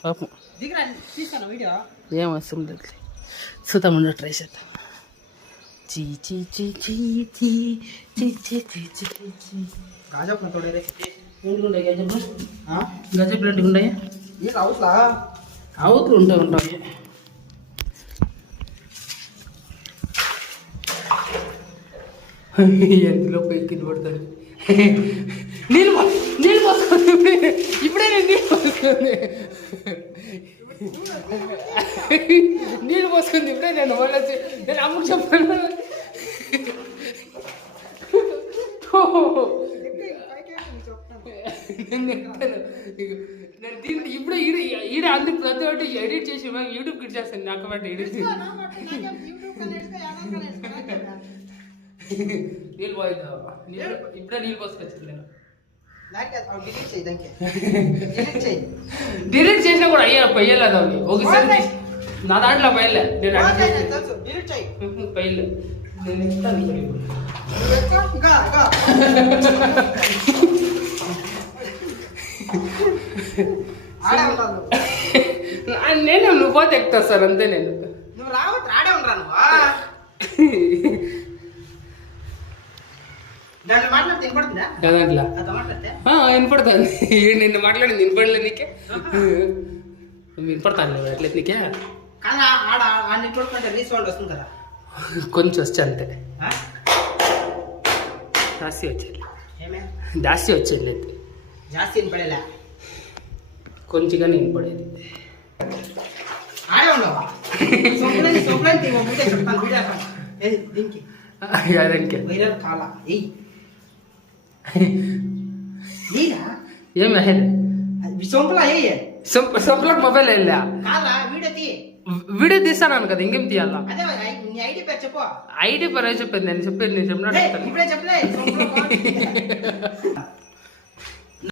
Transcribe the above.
పాపం ఏం అవసరం లేదు చూద్దామన్నా ట్రై చేద్దాం. చీ చీ చీ చీ చీ చీ చీ చీ చీ చీ ఇంట్లో ఉంటాయి గజప్లు గజప్లు ఇంటికి ఉంటాయి అవతలు ఉంటాయి ఎందులో పోయి కింద పడతారు. నీళ్ళు పోసుకుంది ఇప్పుడే నేను నీళ్ళు పోసుకుంది ఇప్పుడే నేను వాళ్ళొచ్చి నేను అమ్మకు చెప్పాను. నేను దీన్ని ఇప్పుడే ఈడ అందు ప్రతి ఒక్కటి ఎడిట్ చేసి యూట్యూబ్ కిట్ చేస్తాను నాకు బట్టి ఎడిట్ నీళ్ళు పోయిద్దావా ఇప్పుడే నీళ్ళు పోసుకొచ్చాను నేను డిలీట్ చేసినా కూడా అయ్యా పోయలేదు అవి ఒకసారి నా దాంట్లో పోయలే నేను పోయలే నేను ఇస్తాను నేను నువ్వు పోతే ఎక్కుతా సార్ అంతే నేను వినపడుతుంది నిన్న మాట్లాడింది వినపడలే నీకే వినపడతాను అట్లేదు నీకే కొంచెం వచ్చి అంతే జాస్తి వచ్చేది జాస్తి వచ్చేది లేదు కొంచెంగా వినపడేది సొంపలకు మొబైల్ వెళ్ళా వీడియో తీస్తాను కదా ఇంకేం తీయాలా ఐడి పేరు చెప్పింది నేను చెప్పేది నేను చెప్పినట్టు